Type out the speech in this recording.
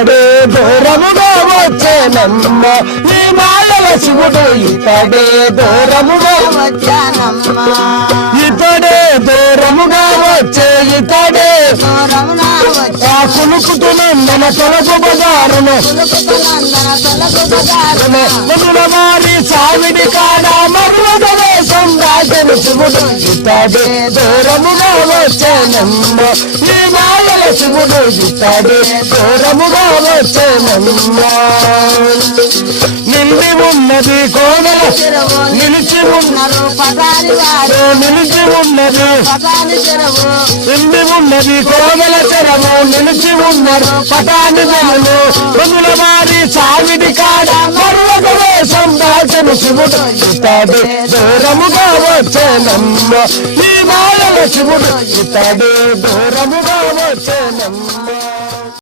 ఇతడే దూరముగా వచ్చేనమ్మ ఈ మాయల శివుడు ఇతడే దూరముగా వచ్చానమ్మ ఇతడే దూరముగా వచ్చే ఇతడే ఆ కులుకుతునందన తొలగు బజారును వారి సావిడి కాడ మరువద వేషం రాజను శివుడు ఇతడే దూరముగా వచ్చేనమ్మ ఈ మాయల శివుడు ఇతడే దూరముగా వచ్చేనమ్మ నిండి ఉన్నది కోవెల నిలిచి ఉన్నారు నిలిచి ఉన్నది నిండి ఉన్నది కోవెల చెరవు నిలిచి ఉన్నారు పటాని వెలులు బొమ్ముల వారి సావిడి కాడ మరువక వేషం దాచను శివుడు ఇతడే దూరముగా వచ్చేనమ్మ ఈ మాయల శివుడు ఇతడే దూరముగా వచ్చేనమ్మ